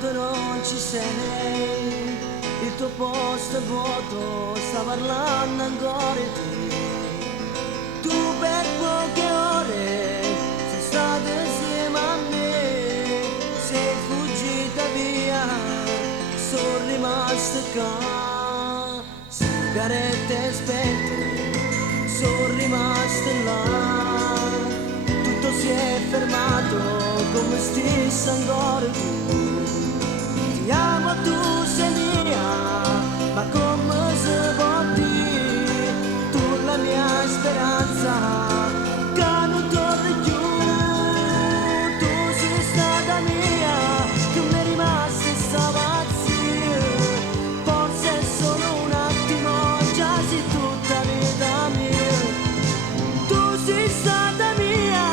quando non ci sei, il tuo posto è vuoto, sta parlando ancora di te. Tu per poche ore sei stata insieme a me, sei fuggita via, sono rimasta qua, sigarette spente, sono rimasta là, tutto si è fermato come stessi ancora tu. Ti amo, tu sei mia, ma come si può dire, tu la mia speranza, che non torni più. Tu sei stata mia, che mi è rimasta e stava zia, forse è solo un attimo, già sei tutta vita mia. Tu sei stata mia,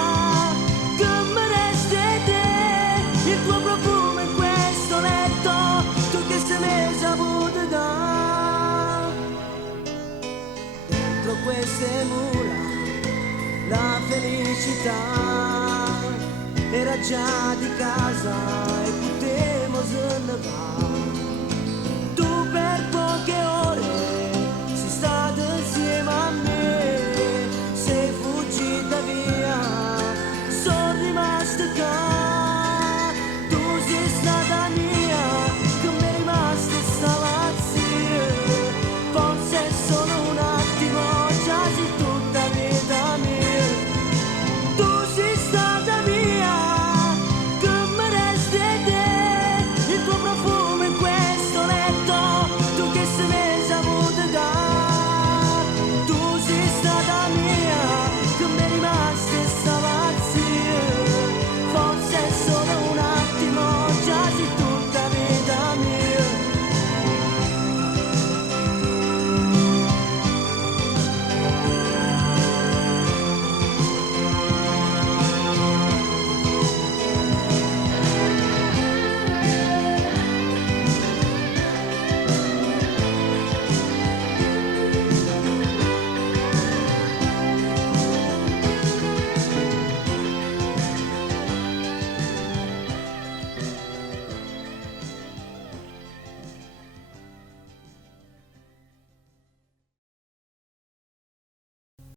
che mi resti te, il tuo profumo in questo letto, tu che sei mi saputo dare. Dentro queste mura la felicità era già di casa e potevo se ne va.